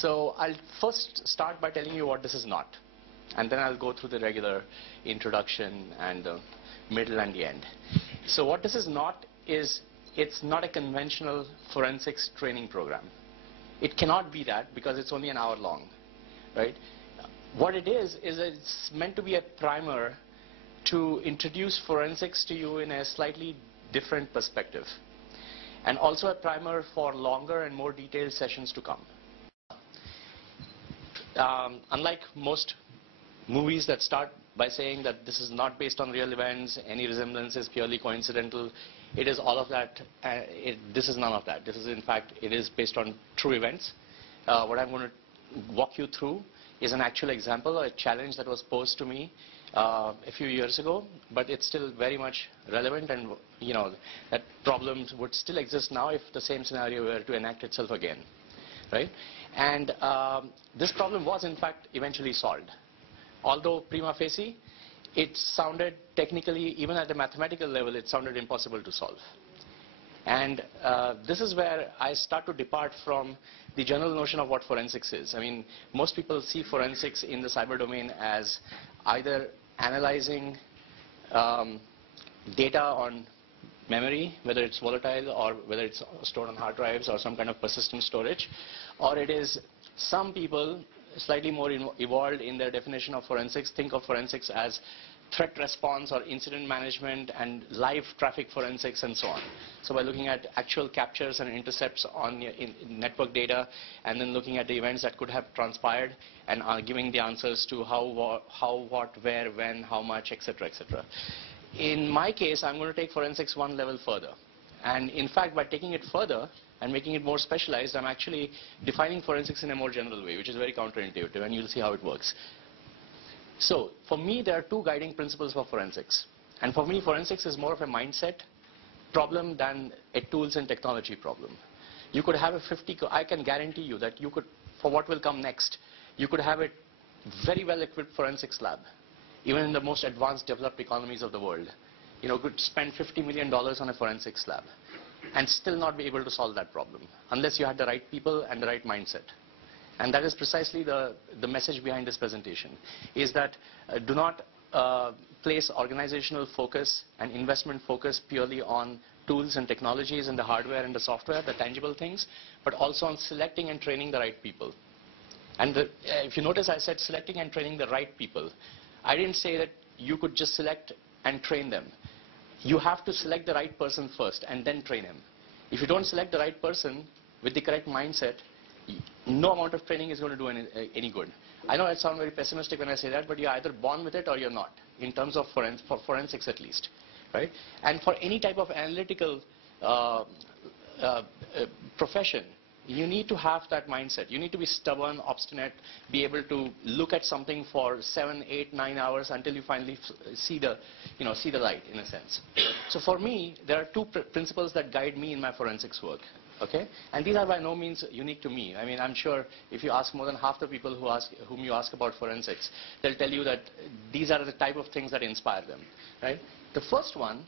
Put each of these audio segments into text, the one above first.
So I'll first start by telling you what this is not, and then I'll go through the regular introduction and the middle and the end. So what this is not is, it's not a conventional forensics training program. It cannot be that because it's only an hour long, right? What it is it's meant to be a primer to introduce forensics to you in a slightly different perspective, and also a primer for longer and more detailed sessions to come. Unlike most movies that start by saying that this is not based on real events, any resemblance is purely coincidental, it is all of that. This is none of that. This is, in fact, it is based on true events. What I'm going to walk you through is an actual example, a challenge that was posed to me a few years ago, but it's still very much relevant, and that problems would still exist now if the same scenario were to enact itself again, right? And this problem was, in fact, eventually solved. Although prima facie, it sounded technically, even at the mathematical level, it sounded impossible to solve. And this is where I start to depart from the general notion of what forensics is. I mean, most people see forensics in the cyber domain as either analyzing data on memory, whether it's volatile or whether it's stored on hard drives or some kind of persistent storage, or it is some people slightly more evolved in their definition of forensics think of forensics as threat response or incident management and live traffic forensics and so on. So by looking at actual captures and intercepts on in network data, and then looking at the events that could have transpired and giving the answers to how, what, where, when, how much, etc., etc. In my case, I'm going to take forensics one level further. And in fact, by taking it further and making it more specialized, I'm actually defining forensics in a more general way, which is very counterintuitive, and you'll see how it works. So for me, there are two guiding principles for forensics. And for me, forensics is more of a mindset problem than a tools and technology problem. You could have a I can guarantee you that you could, for what will come next, you could have a very well-equipped forensics lab, even in the most advanced developed economies of the world. Could spend $50 million on a forensics lab and still not be able to solve that problem unless you had the right people and the right mindset. And that is precisely the message behind this presentation, is that do not place organizational focus and investment focus purely on tools and technologies and the hardware and the software, the tangible things, but also on selecting and training the right people. And if you notice, I said selecting and training the right people. I didn't say that you could just select and train them. You have to select the right person first and then train him. If you don't select the right person with the correct mindset, no amount of training is going to do any good. I know I sound very pessimistic when I say that, but you're either born with it or you're not, in terms of for forensics at least, right? And for any type of analytical profession, you need to have that mindset. You need to be stubborn, obstinate, be able to look at something for 7, 8, 9 hours until you finally see the light, in a sense. So for me, there are two principles that guide me in my forensics work. Okay? And these are by no means unique to me. I mean, I'm sure if you ask more than half the people whom you ask about forensics, they'll tell you that these are the type of things that inspire them. Right? The first one,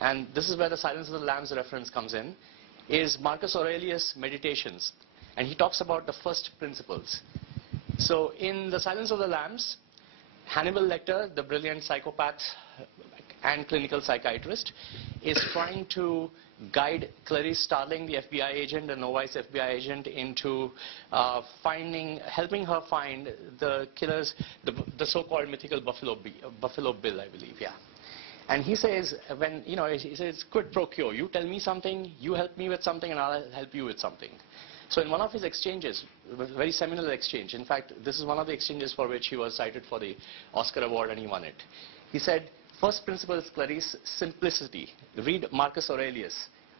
and this is where the Silence of the Lambs reference comes in, is Marcus Aurelius' Meditations. And he talks about the first principles. So in The Silence of the Lambs, Hannibal Lecter, the brilliant psychopath and clinical psychiatrist, is trying to guide Clarice Starling, the FBI agent, the novice FBI agent, into helping her find the killers, the so-called mythical Buffalo Bill, I believe, yeah. And he says, he says, quid pro quo, you tell me something, you help me with something, and I'll help you with something. So in one of his exchanges, a very seminal exchange, in fact, this is one of the exchanges for which he was cited for the Oscar award and he won it. He said, first principle is, Clarice, simplicity. Read Marcus Aurelius.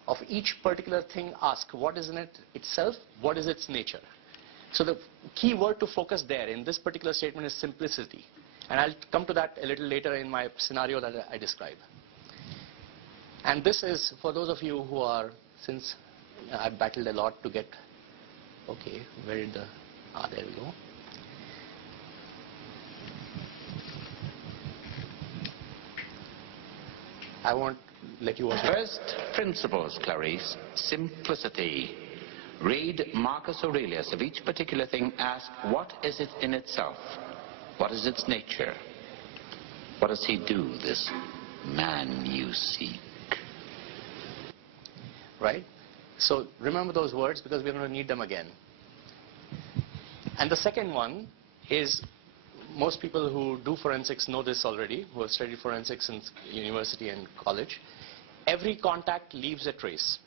Of each particular thing, ask, what is in it itself, what is its nature? So the key word to focus there in this particular statement is simplicity. And I'll come to that a little later in my scenario that I describe. And this is, for those of you who are, since I've battled a lot to get, okay, where did the, there we go. I won't let you watch it. First principles, Clarice, simplicity. Read Marcus Aurelius. Of each particular thing, ask, what is it in itself? What is its nature? What does he do, this man you seek? Right? So remember those words, because we're going to need them again. And the second one is, most people who do forensics know this already, who have studied forensics in university and college. Every contact leaves a trace.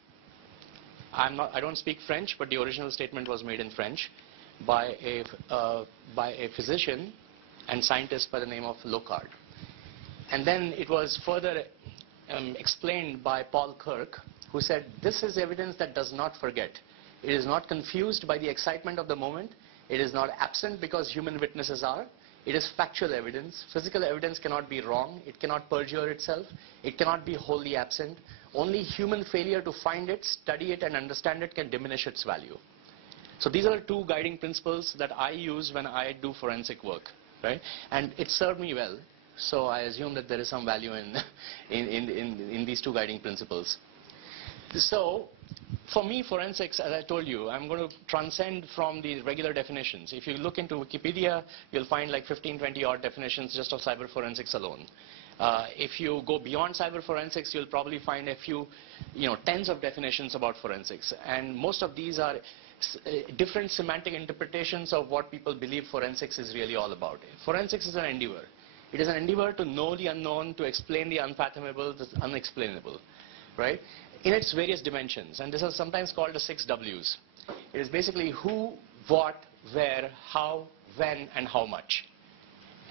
I don't speak French, but the original statement was made in French by a physician and scientist by the name of Locard. And then it was further explained by Paul Kirk, who said, this is evidence that does not forget. It is not confused by the excitement of the moment. It is not absent because human witnesses are. It is factual evidence. Physical evidence cannot be wrong. It cannot perjure itself. It cannot be wholly absent. Only human failure to find it, study it, and understand it can diminish its value. So these are the two guiding principles that I use when I do forensic work, right? And it served me well. So I assume that there is some value in these two guiding principles. So for me, forensics, as I told you, I'm going to transcend from the regular definitions. If you look into Wikipedia, you'll find like 15, 20 odd definitions just of cyber forensics alone. If you go beyond cyber forensics, you'll probably find a few, tens of definitions about forensics. And most of these are different semantic interpretations of what people believe forensics is really all about. Forensics is an endeavor. It is an endeavor to know the unknown, to explain the unfathomable, the unexplainable, right? In its various dimensions. And this is sometimes called the 6 W's. It is basically who, what, where, how, when, and how much.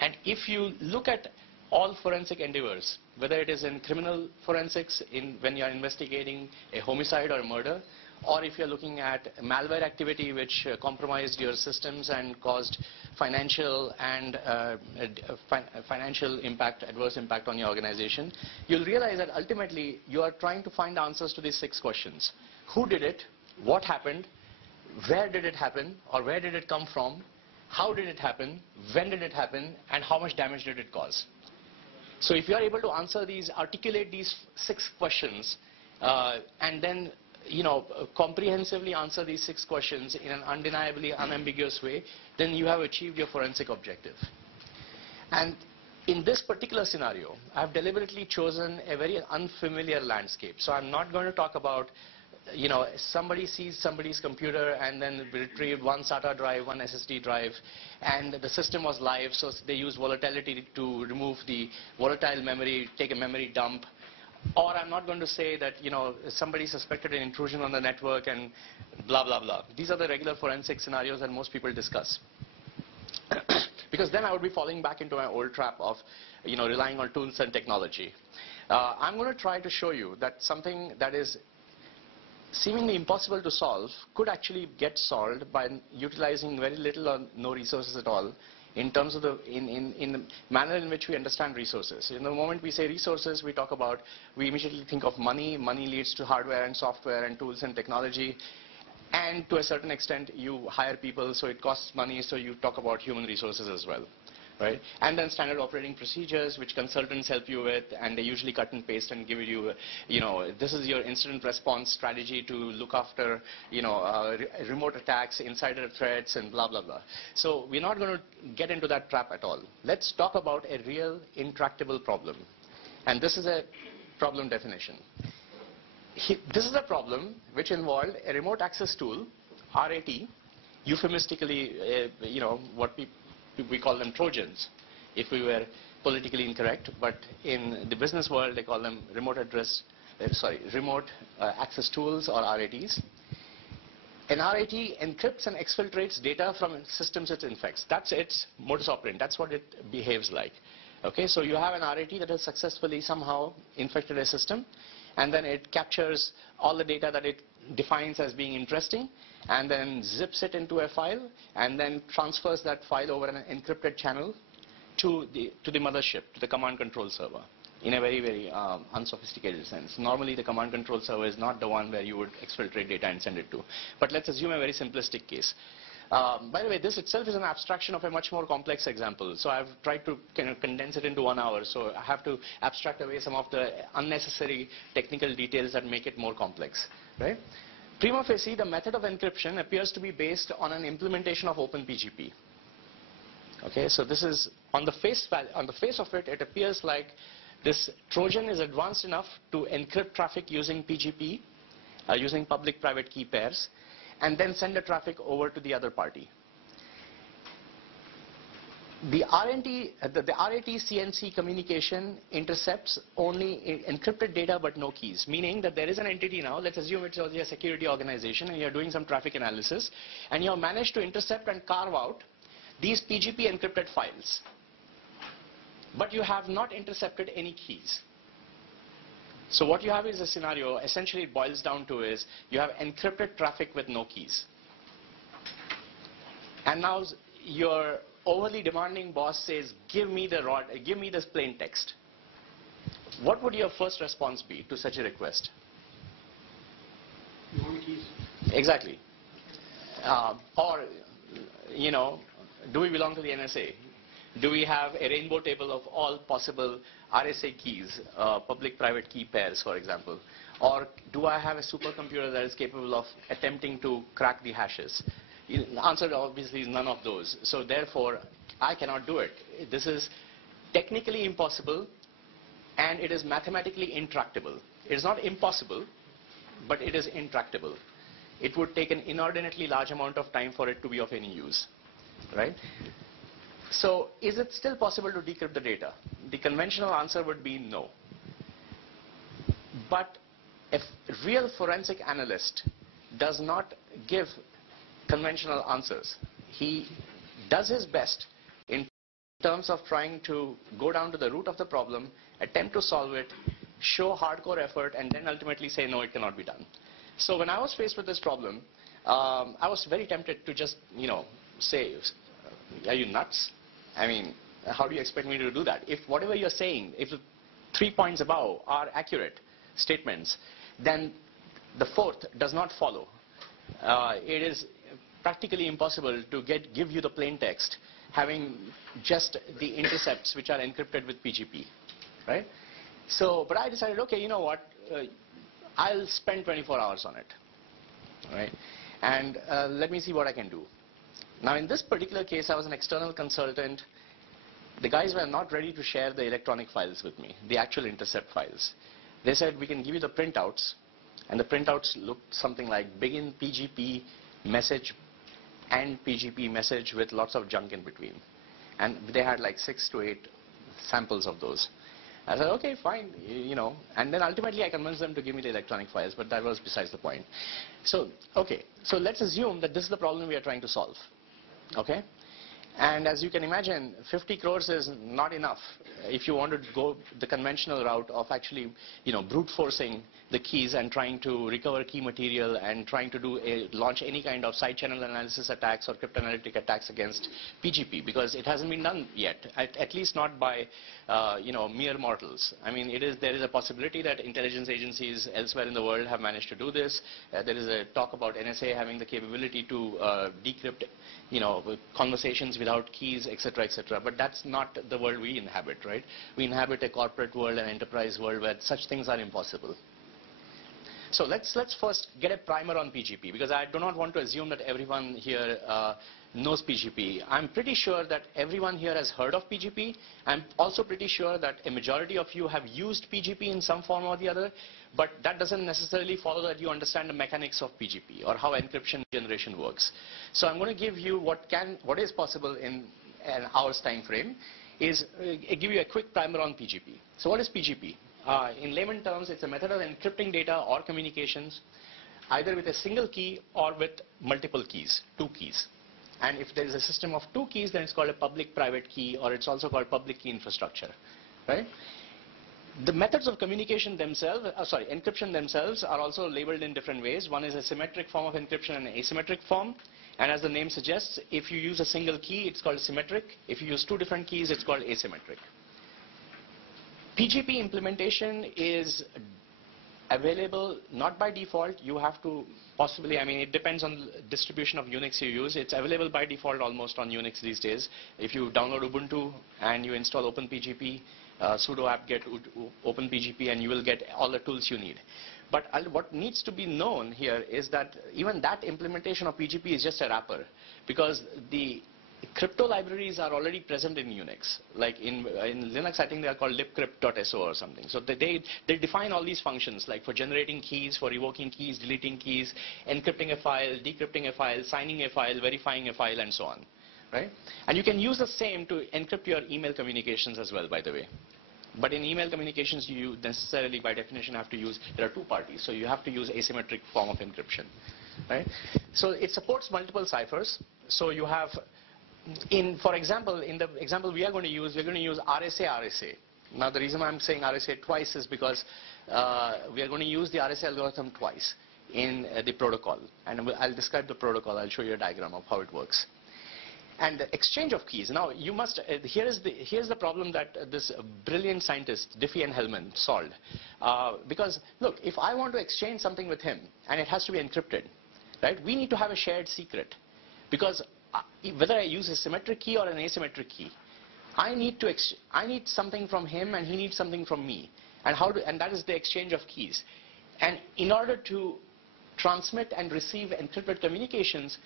And if you look at all forensic endeavors, whether it is in criminal forensics, when you are investigating a homicide or a murder, or if you're looking at malware activity which compromised your systems and caused financial and adverse impact on your organization, you'll realize that ultimately you are trying to find answers to these 6 questions. Who did it? What happened? Where did it happen? Or where did it come from? How did it happen? When did it happen? And how much damage did it cause? So if you are able to answer these, articulate these 6 questions, and then comprehensively answer these 6 questions in an undeniably unambiguous way, then you have achieved your forensic objective. And in this particular scenario, I've deliberately chosen a very unfamiliar landscape. So I'm not going to talk about, somebody sees somebody's computer and then retrieved one SATA drive, one SSD drive, and the system was live, so they used volatility to remove the volatile memory, take a memory dump. Or I'm not going to say that, somebody suspected an intrusion on the network and blah, blah, blah. These are the regular forensic scenarios that most people discuss. Because then I would be falling back into my old trap of, relying on tools and technology. I'm going to try to show you that something that is seemingly impossible to solve could actually get solved by utilizing very little or no resources at all, in terms of in the manner in which we understand resources. In the moment we say resources, we immediately think of money. Money leads to hardware and software and tools and technology. And to a certain extent, you hire people, so it costs money, so you talk about human resources as well. Right? And then standard operating procedures, which consultants help you with, and they usually cut and paste and give you, this is your incident response strategy to look after, remote attacks, insider threats, and blah, blah, blah. So we're not going to get into that trap at all. Let's talk about a real intractable problem. And this is a problem definition. This is a problem which involved a remote access tool, RAT, euphemistically, what we call them Trojans, if we were politically incorrect, but in the business world they call them remote access tools, or RATs. An RAT encrypts and exfiltrates data from systems it infects. That's its modus operandi. That's what it behaves like. Okay, so you have an RAT that has successfully somehow infected a system, and then it captures all the data that it defines as being interesting, and then zips it into a file, and then transfers that file over an encrypted channel to the mothership, to the command control server, in a very, very unsophisticated sense. Normally the command control server is not the one where you would exfiltrate data and send it to. But let's assume a very simplistic case. By the way, this itself is an abstraction of a much more complex example. So I've tried to kind of condense it into 1 hour. So I have to abstract away some of the unnecessary technical details that make it more complex. Right? Prima facie, the method of encryption appears to be based on an implementation of OpenPGP. Okay, so this is on the face of it, it appears like this Trojan is advanced enough to encrypt traffic using PGP, using public-private key pairs, and then send the traffic over to the other party. The RAT CNC communication intercepts only encrypted data but no keys, meaning that there is an entity now, let's assume it's a security organization and you're doing some traffic analysis, and you have managed to intercept and carve out these PGP encrypted files. But you have not intercepted any keys. So what you have is a scenario, essentially it boils down to is, you have encrypted traffic with no keys. And now your overly demanding boss says, give me this plain text. What would your first response be to such a request? You want keys. Exactly. Or, you know, do we belong to the NSA? Do we have a rainbow table of all possible RSA keys, public-private key pairs, for example? Or do I have a supercomputer that is capable of attempting to crack the hashes? The answer obviously is none of those. So therefore, I cannot do it. This is technically impossible, and it is mathematically intractable. It is not impossible, but it is intractable. It would take an inordinately large amount of time for it to be of any use, right? So is it still possible to decrypt the data? The conventional answer would be no. But if a real forensic analyst does not give conventional answers, he does his best in terms of trying to go down to the root of the problem, attempt to solve it, show hardcore effort, and then ultimately say, no, it cannot be done. So when I was faced with this problem, I was very tempted to just, you know, say, are you nuts? I mean, how do you expect me to do that? If whatever you're saying, if the 3 points above are accurate statements, then the fourth does not follow. It is practically impossible to give you the plain text having just the intercepts which are encrypted with PGP, right? So, but I decided, okay, you know what, I'll spend 24 hours on it, right? And let me see what I can do. Now, in this particular case, I was an external consultant. The guys were not ready to share the electronic files with me, the actual intercept files. They said, we can give you the printouts, and the printouts looked something like begin PGP message and PGP message with lots of junk in between. And they had like 6 to 8 samples of those. I said, okay, fine, you know. And then ultimately I convinced them to give me the electronic files, but that was besides the point. So, okay, so let's assume that this is the problem we are trying to solve. Okay? And as you can imagine, 50 crores is not enough if you want to go the conventional route of actually, you know, brute forcing the keys and trying to recover key material and trying to launch any kind of side channel analysis attacks or cryptanalytic attacks against PGP, because it hasn't been done yet, at least not by, you know, mere mortals. I mean, there is a possibility that intelligence agencies elsewhere in the world have managed to do this. There is a talk about NSA having the capability to decrypt, you know, conversations without keys, etc., etc. But that's not the world we inhabit, right? We inhabit a corporate world, an enterprise world where such things are impossible. So let's first get a primer on PGP, because I do not want to assume that everyone here knows PGP. I'm pretty sure that everyone here has heard of PGP. I'm also pretty sure that a majority of you have used PGP in some form or the other, but that doesn't necessarily follow that you understand the mechanics of PGP or how encryption generation works. So I'm going to give you what is possible in an hour's time frame, is give you a quick primer on PGP. So what is PGP? In layman terms, it's a method of encrypting data or communications either with a single key or with multiple keys, 2 keys. And if there is a system of 2 keys, then it's called a public-private key, or it's also called public key infrastructure, right? The methods of communication themselves, encryption themselves are also labeled in different ways. One is a symmetric form of encryption and an asymmetric form. And as the name suggests, if you use a single key, it's called symmetric. If you use 2 different keys, it's called asymmetric. PGP implementation is available not by default. You have to possibly, I mean, it depends on the distribution of Unix you use. It's available by default almost on Unix these days. If you download Ubuntu and you install OpenPGP, sudo apt-get OpenPGP, and you will get all the tools you need. But what needs to be known here is that even that implementation of PGP is just a wrapper, because the crypto libraries are already present in Unix. Like in Linux, I think they are called libcrypt.so or something. So they define all these functions, like for generating keys, for revoking keys, deleting keys, encrypting a file, decrypting a file, signing a file, verifying a file, and so on. Right? And you can use the same to encrypt your email communications as well, by the way. But in email communications, you necessarily, by definition, have to use, there are two parties, so you have to use asymmetric form of encryption. Right? So it supports multiple ciphers. So you have, for example, in the example we are going to use, we're going to use RSA. Now the reason I'm saying RSA twice is because we are going to use the RSA algorithm twice in the protocol. And I'll describe the protocol. I'll show you a diagram of how it works. And the exchange of keys. Now, you must, here's the problem that this brilliant scientist, Diffie and Hellman, solved. Because, look, if I want to exchange something with him, and it has to be encrypted, right, we need to have a shared secret. Because whether I use a symmetric key or an asymmetric key, I need something from him, and he needs something from me. And that is the exchange of keys. And in order to transmit and receive encrypted communications,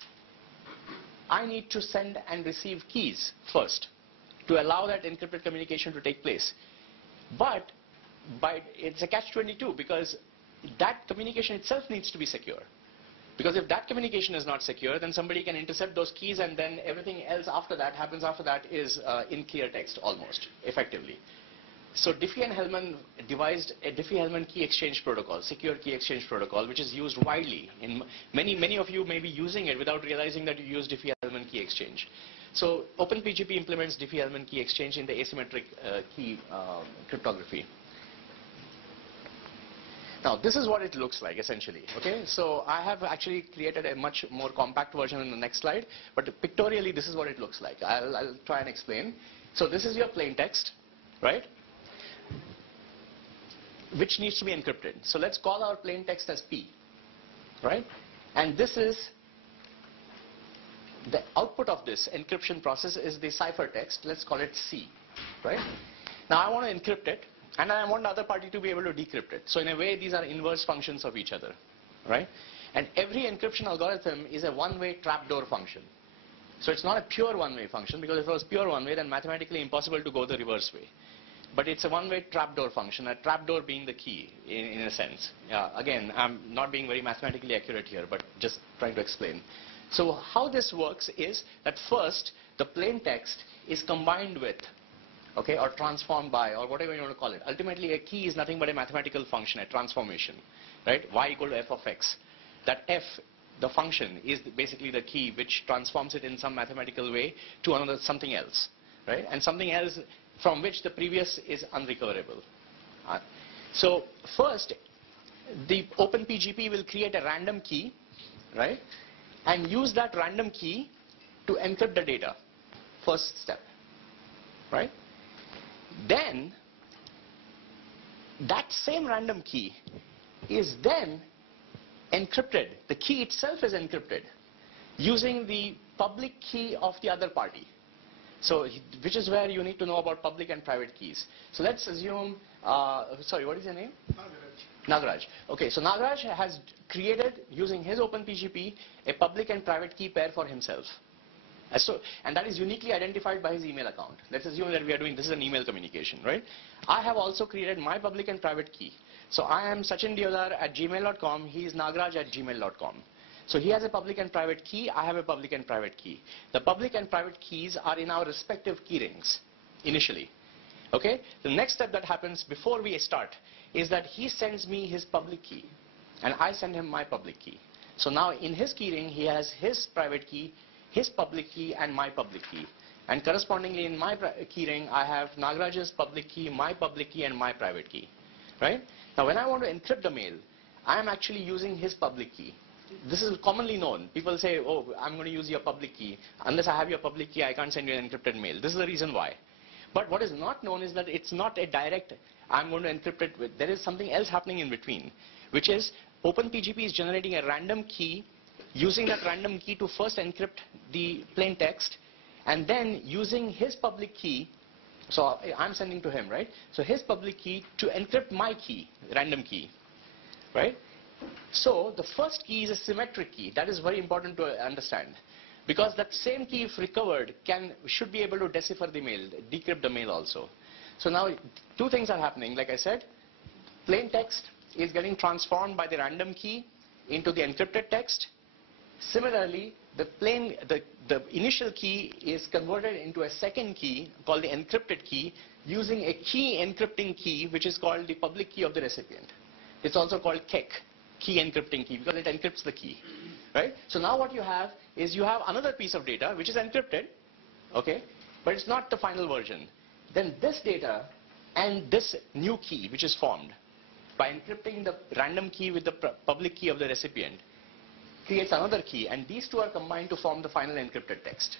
I need to send and receive keys first to allow that encrypted communication to take place. But it's a catch-22, because that communication itself needs to be secure. Because if that communication is not secure, then somebody can intercept those keys, and then everything else after that happens after that is in clear text almost, effectively. So Diffie and Hellman devised a Diffie-Hellman key exchange protocol, secure key exchange protocol, which is used widely. In many of you may be using it without realizing that you use Diffie-Hellman key exchange. So OpenPGP implements Diffie-Hellman key exchange in the asymmetric key cryptography. Now this is what it looks like essentially. Okay, so I have actually created a much more compact version in the next slide, but pictorially this is what it looks like. I'll try and explain. So this is your plain text, right, which needs to be encrypted. So let's call our plain text as P, right? And this is the output of this encryption process is the ciphertext. Let's call it C, right? Now I want to encrypt it, and I want the other party to be able to decrypt it. So in a way, these are inverse functions of each other, right? And every encryption algorithm is a one-way trapdoor function. So it's not a pure one-way function, because if it was pure one-way, then mathematically impossible to go the reverse way. But it's a one-way trapdoor function, a trapdoor being the key, in a sense. Again, I'm not being very mathematically accurate here, but just trying to explain. So how this works is that first, the plain text is combined with, okay, or transformed by, or whatever you want to call it. Ultimately, a key is nothing but a mathematical function, a transformation, right? Y equal to f of x. That f, the function, is basically the key which transforms it in some mathematical way to another something else, right? And something else from which the previous is unrecoverable. So first, the OpenPGP will create a random key, right, and use that random key to encrypt the data. First step, right? Then that same random key is then encrypted. The key itself is encrypted using the public key of the other party. So, which is where you need to know about public and private keys. So let's assume, sorry, what is your name? Nagaraj. Okay, so Nagaraj has created, using his OpenPGP, a public and private key pair for himself. And that is uniquely identified by his email account. Let's assume that we are doing, this is an email communication, right? I have also created my public and private key. So I am Sachin Deodhar at gmail.com, he is Nagaraj at gmail.com. So he has a public and private key, I have a public and private key. The public and private keys are in our respective key rings, initially. Okay? The next step that happens before we start is that he sends me his public key, and I send him my public key. So now in his key ring, he has his private key, his public key, and my public key. And correspondingly in my key ring, I have Nagaraj's public key, my public key, and my private key. Right? Now when I want to encrypt the mail, I am actually using his public key. This is commonly known. People say, oh, I'm going to use your public key. Unless I have your public key, I can't send you an encrypted mail. This is the reason why. But what is not known is that it's not a direct, I'm going to encrypt it with. There is something else happening in between, which is OpenPGP is generating a random key, using that random key to first encrypt the plain text, and then using his public key, so I'm sending to him, right? So his public key to encrypt my key, random key. right? So the first key is a symmetric key. That is very important to understand, because that same key, if recovered, should be able to decipher the mail, decrypt the mail also. So now two things are happening. Like I said, plain text is getting transformed by the random key into the encrypted text. Similarly, the initial key is converted into a second key called the encrypted key using a key encrypting key, which is called the public key of the recipient. It's also called KEK, key encrypting key, because it encrypts the key, right? So now what you have is you have another piece of data which is encrypted, okay, but it's not the final version. Then this data and this new key which is formed by encrypting the random key with the public key of the recipient creates another key, and these two are combined to form the final encrypted text,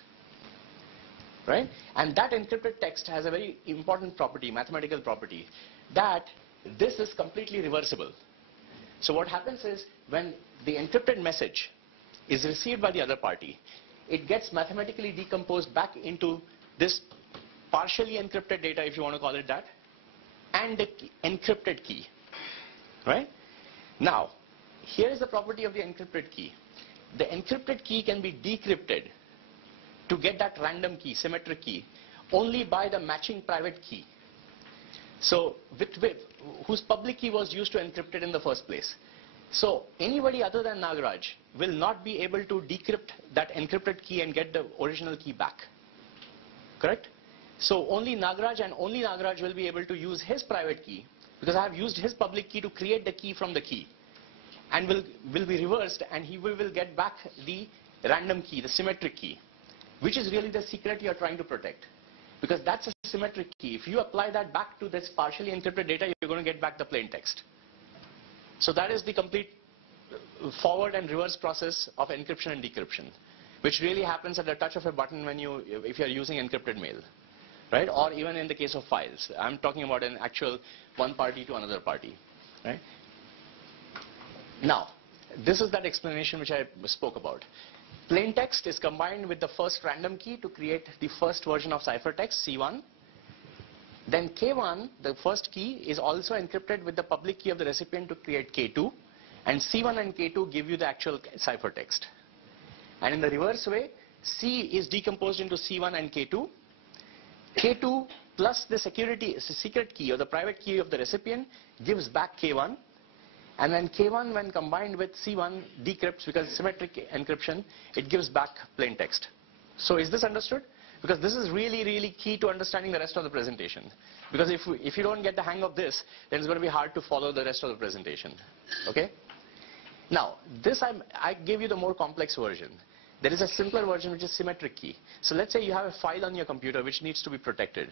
right? And that encrypted text has a very important property, mathematical property, that this is completely reversible. So what happens is, when the encrypted message is received by the other party, it gets mathematically decomposed back into this partially encrypted data, if you want to call it that, and the encrypted key, right? Now, here is the property of the encrypted key. The encrypted key can be decrypted to get that random key, symmetric key, only by the matching private key. So, whose public key was used to encrypt it in the first place. So, anybody other than Nagaraj will not be able to decrypt that encrypted key and get the original key back. Correct? So, only Nagaraj and only Nagaraj will be able to use his private key, because I have used his public key to create the key from the key, and will be reversed, and he will get back the random key, the symmetric key, which is really the secret you are trying to protect. Because that's a symmetric key. If you apply that back to this partially encrypted data, you're going to get back the plain text. So that is the complete forward and reverse process of encryption and decryption, which really happens at the touch of a button if you're using encrypted mail, right? Or even in the case of files. I'm talking about an actual one party to another party, right? Now, this is that explanation which I spoke about. Plain text is combined with the first random key to create the first version of ciphertext, C1. Then K1, the first key, is also encrypted with the public key of the recipient to create K2. And C1 and K2 give you the actual ciphertext. And in the reverse way, C is decomposed into C1 and K2. K2 plus the secret key or the private key of the recipient gives back K1. And then K1, when combined with C1, decrypts, because symmetric encryption, it gives back plain text. So is this understood? Because this is really, really key to understanding the rest of the presentation. Because if you don't get the hang of this, then it's going to be hard to follow the rest of the presentation. Okay? Now, I gave you the more complex version. There is a simpler version which is symmetric key. So let's say you have a file on your computer which needs to be protected.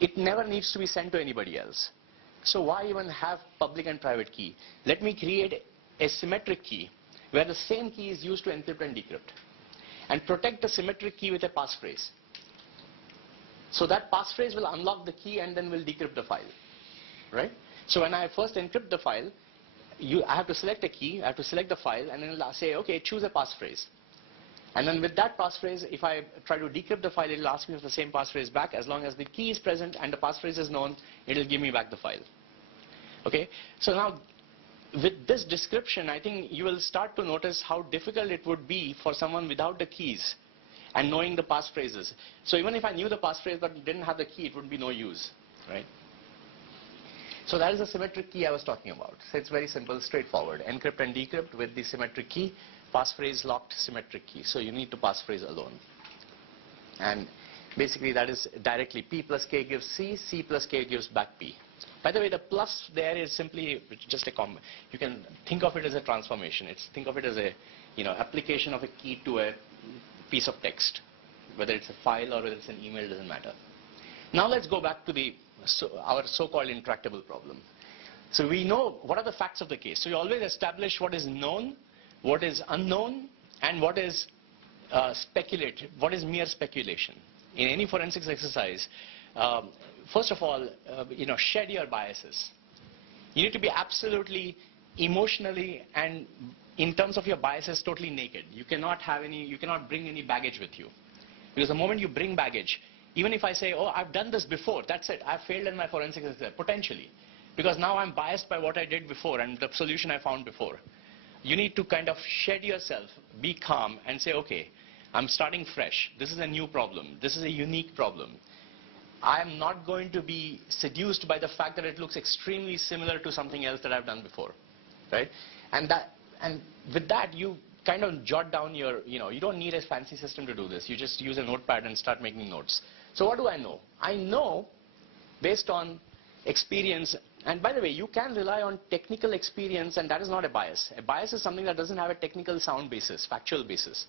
It never needs to be sent to anybody else. So why even have public and private key? Let me create a symmetric key where the same key is used to encrypt and decrypt, and protect the symmetric key with a passphrase. So that passphrase will unlock the key and then will decrypt the file, right? So when I first encrypt the file, I have to select a key, I have to select the file, and then I'll say, okay, choose a passphrase. And then with that passphrase, if I try to decrypt the file, it will ask me for the same passphrase back. As long as the key is present and the passphrase is known, it will give me back the file. Okay? So now, with this description, I think you will start to notice how difficult it would be for someone without the keys and knowing the passphrases. So even if I knew the passphrase but didn't have the key, it would be no use, right? So that is the symmetric key I was talking about. So it's very simple, straightforward. Encrypt and decrypt with the symmetric key. Passphrase locked symmetric key. So you need to passphrase alone. And basically that is directly P plus K gives C, C plus K gives back P. By the way, the plus there is simply just a you can think of it as a transformation. Think of it as a application of a key to a piece of text. Whether it's a file or whether it's an email, doesn't matter. Now let's go back to our so-called intractable problem. So we know what are the facts of the case. So you always establish what is known, what is unknown, and what is speculative, what is mere speculation. In any forensics exercise, first of all, shed your biases. You need to be absolutely emotionally and in terms of your biases totally naked. You cannot bring any baggage with you. Because the moment you bring baggage, even if I say, oh, I've done this before, that's it, I've failed in my forensics exercise, potentially. because now I'm biased by what I did before and the solution I found before. You need to kind of shed yourself, be calm, and say, okay, I'm starting fresh. This is a new problem. This is a unique problem. I'm not going to be seduced by the fact that it looks extremely similar to something else that I've done before, right? And with that, you kind of jot down your, you don't need a fancy system to do this. You just use a notepad and start making notes. So what do I know? I know based on experience, and by the way, you can rely on technical experience, and that is not a bias. A bias is something that doesn't have a technical sound basis, factual basis.